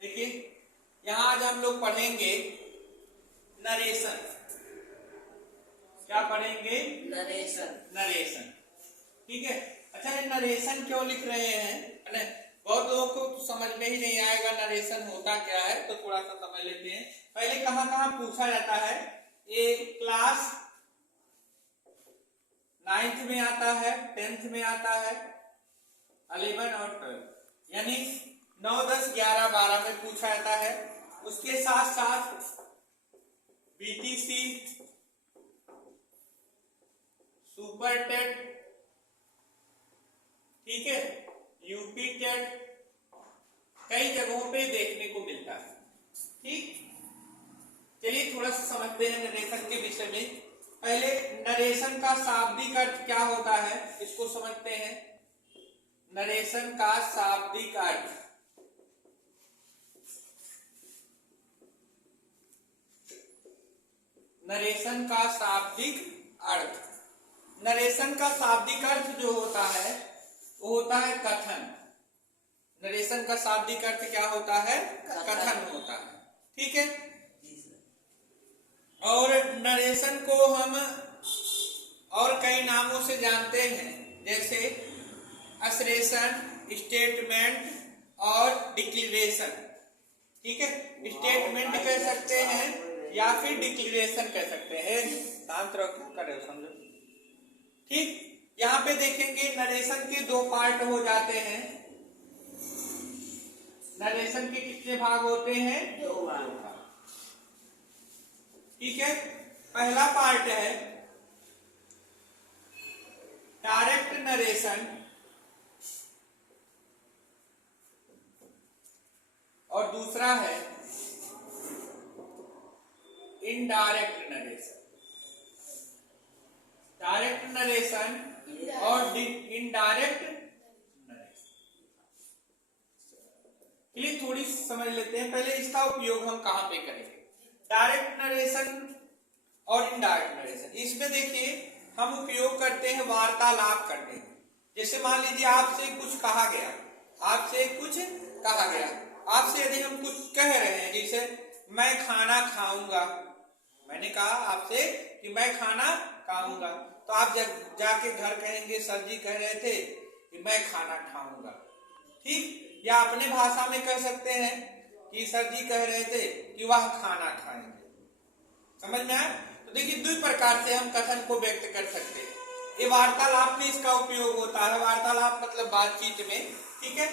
देखिए यहाँ आज हम लोग पढ़ेंगे नरेशन। क्या पढ़ेंगे? नरेशन। ठीक है। अच्छा, ये नरेशन क्यों लिख रहे हैं? बहुत लोगों को तो समझ में ही नहीं आएगा नरेशन होता क्या है, तो थोड़ा सा समझ लेते हैं। पहले कहाँ कहाँ पूछा जाता है? ये क्लास 9th में आता है, 10th में आता है, 11 और 12, यानी 9, 10, 11, 12 में पूछा जाता है। उसके साथ साथ बीटीसी, सुपर टेट, ठीक है, यूपी टेट, कई जगहों पे देखने को मिलता है। ठीक, चलिए थोड़ा सा समझते हैं नरेशन के विषय में। पहले नरेशन का शाब्दिक अर्थ क्या होता है इसको समझते हैं। नरेशन का शाब्दिक अर्थ, नरेशन का शाब्दिक अर्थ, नरेशन का शाब्दिक अर्थ जो होता है वो होता है कथन। नरेशन का शाब्दिक अर्थ क्या होता है? कथन होता है। ठीक है। और नरेशन को हम और कई नामों से जानते हैं, जैसे असरेशन, स्टेटमेंट और डिक्लेरेशन। ठीक है, स्टेटमेंट कह सकते हैं या फिर डिक्लेरेशन कह सकते हैं। शांत रहो, क्या कर रहे हो, समझो। ठीक, यहाँ पे देखेंगे नरेशन के दो पार्ट हो जाते हैं। नरेशन के कितने भाग होते हैं? 2 भाग। ठीक है। पहला पार्ट है डायरेक्ट नरेशन और दूसरा है इनडायरेक्ट नरेशन। डायरेक्ट नरेशन और इनडायरेक्ट नरेशन, चलिए थोड़ी समझ लेते हैं। पहले इसका उपयोग हम कहां पे करेंगे? डायरेक्ट नरेशन और इनडायरेक्ट नरेशन, इसमें देखिए हम उपयोग करते हैं वार्तालाप करने में। जैसे मान लीजिए आपसे कुछ कहा गया, आपसे कुछ कहा गया, आपसे यदि हम कुछ कह रहे हैं, जैसे मैं खाना खाऊंगा, मैंने कहा आपसे कि मैं खाना खाऊंगा, तो आप जब जाके घर कहेंगे सर जी कह रहे थे कि मैं खाना खाऊंगा। ठीक, या अपने भाषा में कह सकते हैं कि सर जी कह रहे थे कि वह खाना खाएंगे। समझ में आया? तो देखिए दो प्रकार से हम कथन को व्यक्त कर सकते हैं। ये वार्तालाप में इसका उपयोग होता है। वार्तालाप मतलब बातचीत में। ठीक है।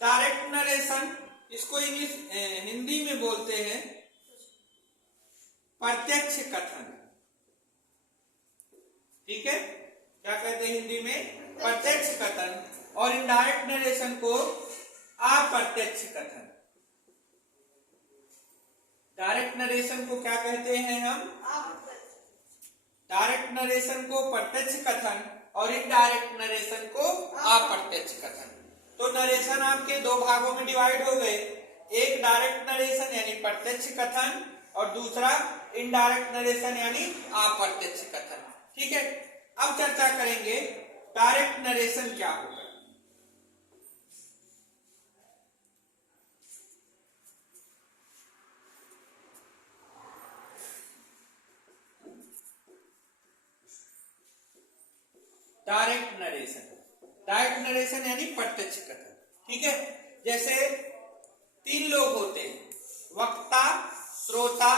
डायरेक्ट नरेशन, इसको हिंदी में बोलते हैं प्रत्यक्ष कथन। ठीक है, क्या कहते हैं हिंदी में? प्रत्यक्ष कथन। और इनडायरेक्ट नरेशन को अप्रत्यक्ष कथन। डायरेक्ट नरेशन को क्या कहते हैं हम? डायरेक्ट नरेशन को प्रत्यक्ष कथन और इनडायरेक्ट नरेशन को अप्रत्यक्ष कथन। तो नरेशन आपके 2 भागों में डिवाइड हो गए, एक डायरेक्ट नरेशन यानी प्रत्यक्ष कथन और दूसरा इनडायरेक्ट नरेशन यानी अप्रत्यक्ष कथन। ठीक है, अब चर्चा करेंगे डायरेक्ट नरेशन क्या होगा। डायरेक्ट नरेशन, डायरेक्ट नरेशन यानी प्रत्यक्ष कथन। ठीक है, जैसे 3 लोग होते हैं, वक्ता, श्रोता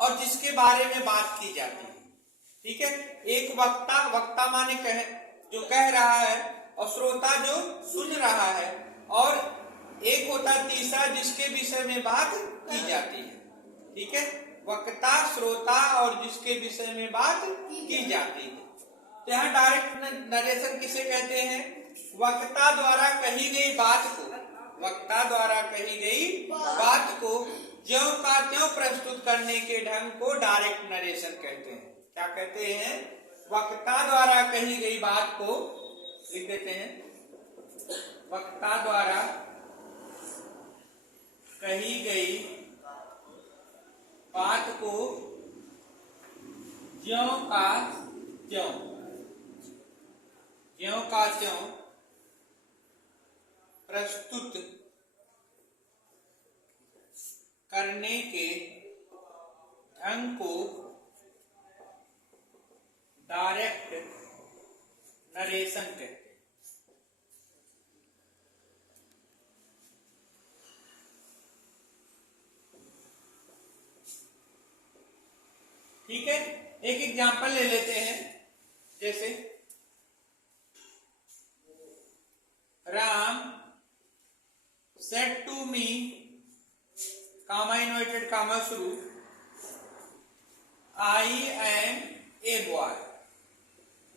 और जिसके बारे में बात की जाती है। ठीक है, एक वक्ता, वक्ता माने जो कह रहा है, और श्रोता जो सुन रहा है, और एक होता तीसरा जिसके विषय में बात की जाती है। ठीक है, वक्ता, श्रोता और जिसके विषय में बात की जाती है। तो यहाँ डायरेक्ट नरेशन किसे कहते हैं? वक्ता द्वारा कही गई बात को, वक्ता द्वारा कही गई बात को ज्यों का त्यों प्रस्तुत करने के ढंग को डायरेक्ट नरेशन कहते हैं। क्या कहते हैं? वक्ता द्वारा कही गई बात को, लिख देते हैं, वक्ता द्वारा कही गई बात को ज्यों का त्यों, ज्यों का त्यों प्रस्तुत करने के ढंग को डायरेक्ट नरेशन कहते हैं। ठीक है, एक एग्जांपल ले लेते हैं। जैसे Ram said to me, comma inverted comma शुरू, I am a boy,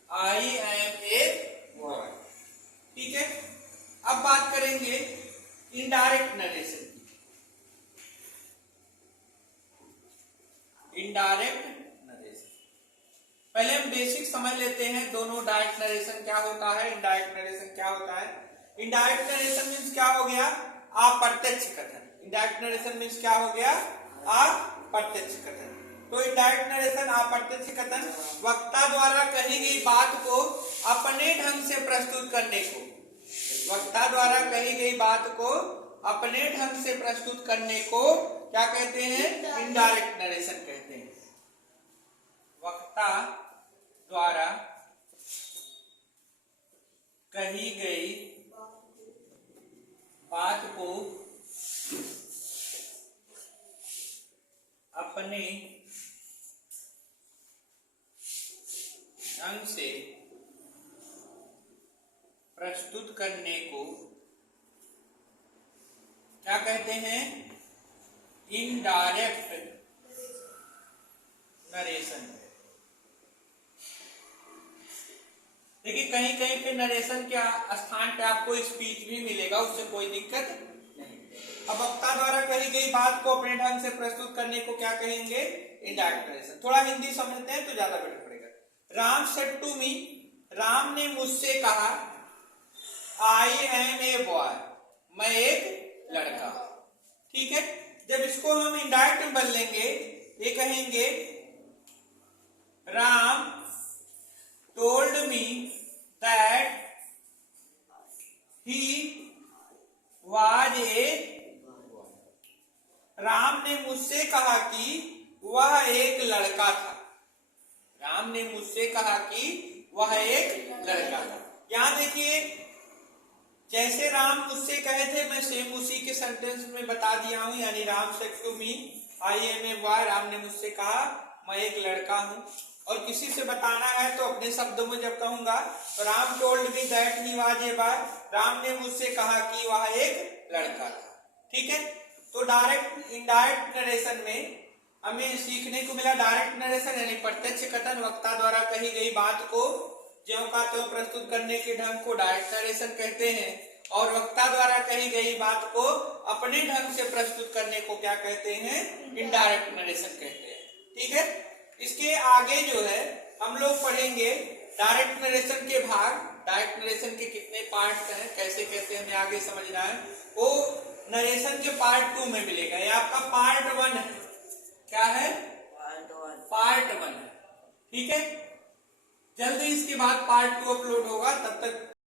I am a boy। ठीक है, अब बात करेंगे इनडायरेक्ट नरेशन की। इनडायरेक्ट नरेशन, पहले हम बेसिक समझ लेते हैं दोनों। डायरेक्ट नरेशन क्या होता है, इनडायरेक्ट नरेशन क्या होता है। इनडायरेक्ट नरेशन मीन्स क्या हो गया, अप्रत्यक्ष कथन। इनडायरेक्ट नरेशन मीन्स क्या हो गया, अप्रत्यक्ष कथन। तो इनडायरेक्ट नरेशन अप्रत्यक्ष कथन वक्ता द्वारा कही गई बात को अपने ढंग से प्रस्तुत करने को, वक्ता द्वारा कही गई बात को अपने ढंग से प्रस्तुत करने को क्या कहते हैं, इनडायरेक्ट नरेशन कहते हैं। वक्ता द्वारा कही गई बात को अपने ढंग से प्रस्तुत करने को क्या कहते हैं, इनडायरेक्ट नरेशन। देखिए कहीं कहीं पे नरेशन के स्थान पे आपको स्पीच भी मिलेगा, उससे कोई दिक्कत नहीं। अब वक्ता द्वारा कही गई बात को अपने ढंग से प्रस्तुत करने को क्या कहेंगे, इनडायरेक्ट नरेशन। थोड़ा हिंदी समझते हैं तो ज्यादा बेटर पड़ेगा। Ram said to me, Ram ने मुझसे कहा, आई एम ए बॉय, मैं एक लड़का। ठीक है, जब इसको हम इनडायरेक्ट में बदलेंगे, ये कहेंगे Ram told me that he was a, Ram ने मुझसे कहा कि वह एक लड़का था। राम ने मुझसे कहा कि वह एक लड़का था। यहां देखिए, जैसे राम मुझसे कहे थे मैं सेम उसी के सेंटेंस में बता दिया हूं, यानी Ram said to me I am a boy, Ram ने मुझसे कहा मैं एक लड़का हूं। और किसी से बताना है तो अपने शब्दों में जब कहूंगा तो Ram told me that he was a boy, Ram ने मुझसे कहा कि वह एक लड़का था। ठीक है, तो डायरेक्ट इनडायरेक्ट नरेशन में हमें सीखने को मिला डायरेक्ट नरेशन यानी प्रत्यक्ष कथन, वक्ता द्वारा कही गई बात को ज्यों का त्यों प्रस्तुत करने के ढंग को डायरेक्ट नरेशन कहते हैं, और वक्ता द्वारा कही गई बात को अपने ढंग से प्रस्तुत करने को क्या कहते हैं, इनडायरेक्ट नरेशन कहते हैं। ठीक है, इसके आगे जो है हम लोग पढ़ेंगे डायरेक्ट नरेशन के भाग। डायरेक्ट नरेशन के कितने पार्ट हैं, कैसे कैसे हमें आगे समझना है, वो नरेशन के पार्ट 2 में मिलेगा। ये आपका पार्ट 1 है। क्या है, पार्ट 1 है। ठीक है, जल्दी इसके बाद पार्ट 2 अपलोड होगा, तब तक